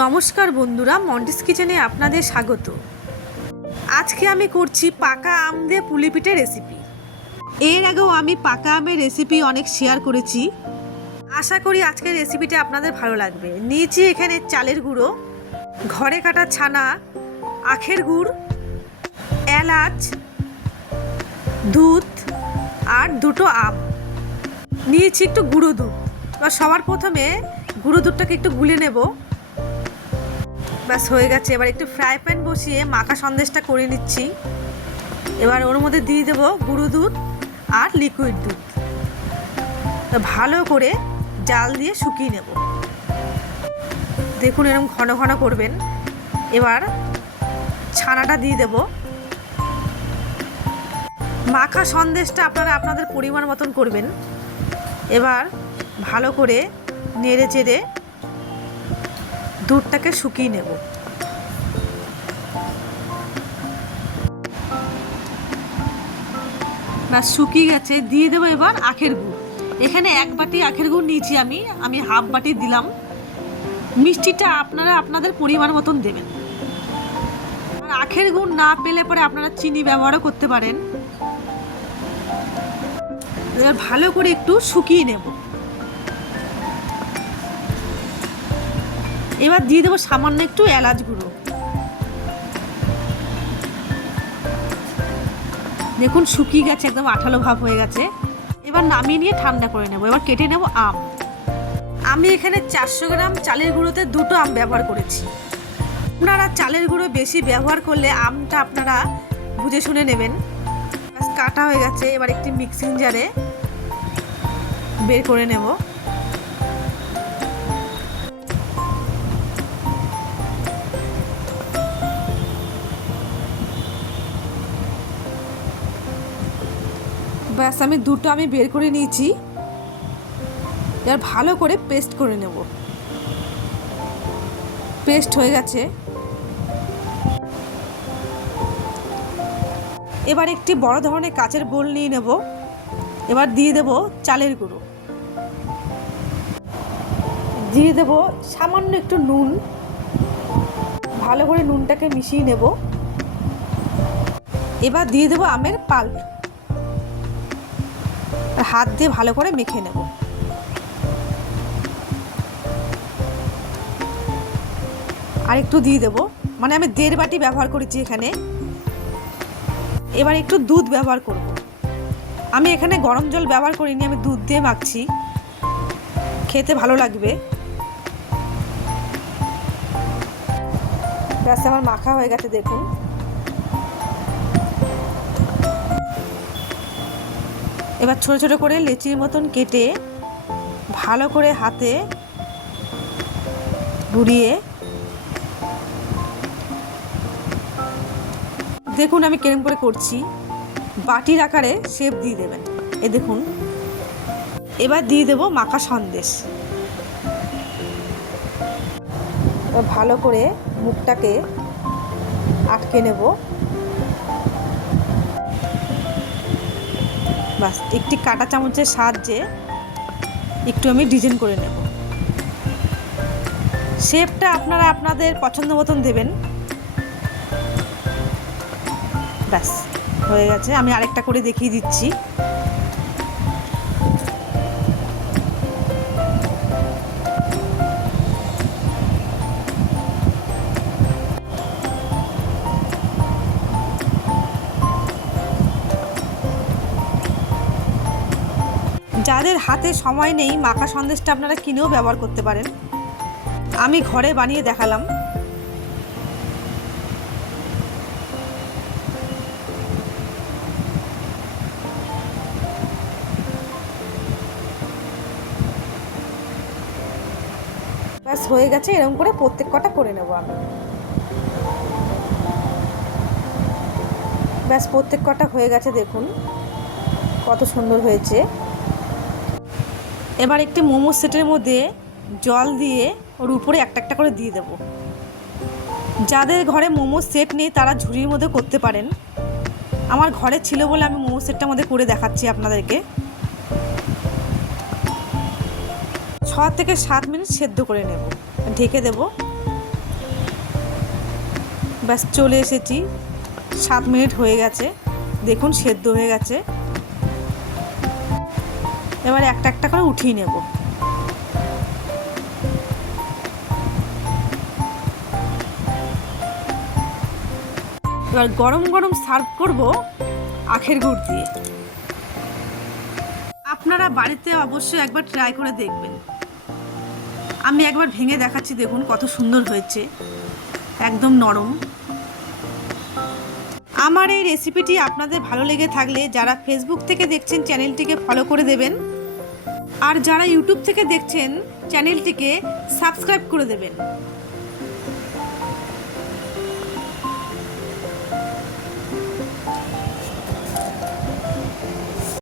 নমস্কার বন্ধুরা, মন্টিস কিচেনে আপনাদের স্বাগত। আজকে আমি করছি পাকা আম দিয়ে পুলি পিঠে রেসিপি। এর আগেও আমি পাকা আমের রেসিপি অনেক শেয়ার করেছি। আশা করি আজকের রেসিপিটা আপনাদের ভালো লাগবে। নিয়েছি এখানে চালের গুঁড়ো, ঘরে কাটা ছানা, আখের গুড়, এলাচ, দুধ আর দুটো আম। নিয়েছি একটু গুঁড়ো দুধ। এবার সবার প্রথমে গুঁড়ো দুধটাকে একটু গুলে নেব। ব্যাস হয়ে গেছে। এবার একটু ফ্রাই প্যান বসিয়ে মাখা সন্দেশটা করে নিচ্ছি। এবার ওর মধ্যে দিয়ে দেবো গুঁড়ো দুধ আর লিকুইড দুধ। ভালো করে জাল দিয়ে শুকিয়ে নেব। দেখুন এরকম ঘন ঘন করবেন। এবার ছানাটা দিয়ে দেব। মাখা সন্দেশটা আপনারা আপনাদের পরিমাণ মতন করবেন। এবার ভালো করে নেড়ে চেড়ে দুধটাকে শুকিয়ে নেব। ব্যাস শুকিয়ে গেছে। দিয়ে দেবো এবার আখের গুড়। এখানে 1 বাটি আখের গুড় নিয়েছি আমি হাফ বাটি দিলাম। মিষ্টিটা আপনারা আপনাদের পরিমাণ মতন দেবেন। আর আখের গুড় না পেলে পরে আপনারা চিনি ব্যবহারও করতে পারেন। এবার ভালো করে একটু শুকিয়ে নেব। এবার দিয়ে দেবো সামান্য একটু এলাচ গুঁড়ো। দেখুন শুকিয়ে গেছে, একদম আঠালো ভাব হয়ে গেছে। এবার নামিয়ে নিয়ে ঠান্ডা করে নেব। এবার কেটে নেব আম। আমি এখানে 400 গ্রাম চালের গুঁড়োতে দুটো আম ব্যবহার করেছি। আপনারা চালের গুঁড়ো বেশি ব্যবহার করলে আমটা আপনারা বুঝে শুনে নেবেন। কাটা হয়ে গেছে। এবার একটি মিক্সিং জারে বের করে নেব। ব্যাস আমি দুটো বের করে নিয়েছি। এবার ভালো করে পেস্ট করে নেব। পেস্ট হয়ে গেছে। এবার একটি বড় ধরনের কাচের বোল নিয়ে নেব। এবার দিয়ে দেব চালের গুঁড়ো, দিয়ে দেব সামান্য একটু নুন। ভালো করে নুনটাকে মিশিয়ে নেব। এবার দিয়ে দেব আমের পাল্প। হাত দিয়ে ভালো করে মেখে নেব। আর একটু দিয়ে দেব, মানে আমি 1.5 বাটি ব্যবহার করেছি এখানে। এবার একটু দুধ ব্যবহার করব। আমি এখানে গরম জল ব্যবহার করিনি, আমি দুধ দিয়ে মাখছি, খেতে ভালো লাগবে। ব্যাস আমার মাখা হয়ে গেছে দেখুন। এবার ছোট ছোট করে লেচির মতন কেটে ভালো করে হাতে ঘুরিয়ে দেখুন আমি কেরম করে করছি। বাটির আকারে শেপ দিয়ে দেবেন। এ দেখুন। এবার দিয়ে দেব মাখা সন্দেশ। ভালো করে মুখটাকে আটকে নেব। বাস একটি কাঁটা চামচের সাহায্যে একটু আমি ডিজাইন করে নেব। শেপটা আপনারা আপনাদের পছন্দ মতন দেবেন। ব্যাস হয়ে গেছে। আমি আরেকটা করে দেখিয়ে দিচ্ছি। যাদের হাতে সময় নেই, মাখা সন্দেশটা আপনারা কিনেও ব্যবহার করতে পারেন। আমি ঘরে বানিয়ে দেখালাম। ব্যাস হয়ে গেছে। এরকম করে প্রত্যেক কটা করে নেব আমি। ব্যাস প্রত্যেক কটা হয়ে গেছে দেখুন কত সুন্দর হয়েছে। এবার একটি মোমো সেটের মধ্যে জল দিয়ে ওর উপরে একটা একটা করে দিয়ে দেব। যাদের ঘরে মোমো সেট নেই তারা ঝুড়ির মধ্যে করতে পারেন। আমার ঘরে ছিল বলে আমি মোমো সেটটার মধ্যে করে দেখাচ্ছি আপনাদেরকে। 6 থেকে 7 মিনিট সেদ্ধ করে নেব। ঢেকে দেব। ব্যাস চলে এসেছি, 7 মিনিট হয়ে গেছে, দেখুন সেদ্ধ হয়ে গেছে। এবার একটা একটা করে উঠিয়ে নেব। এবার গরম গরম সার্ভ করব আখের গুড় দিয়ে। আপনারা বাড়িতে অবশ্যই একবার ট্রাই করে দেখবেন। আমি একবার ভেঙে দেখাচ্ছি, দেখুন কত সুন্দর হয়েছে, একদম নরম। আমার এই রেসিপিটি আপনাদের ভালো লেগে থাকলে যারা ফেসবুক থেকে দেখছেন চ্যানেলটিকে ফলো করে দেবেন, আর যারা ইউটিউব থেকে দেখছেন চ্যানেলটিকে সাবস্ক্রাইব করে দেবেন।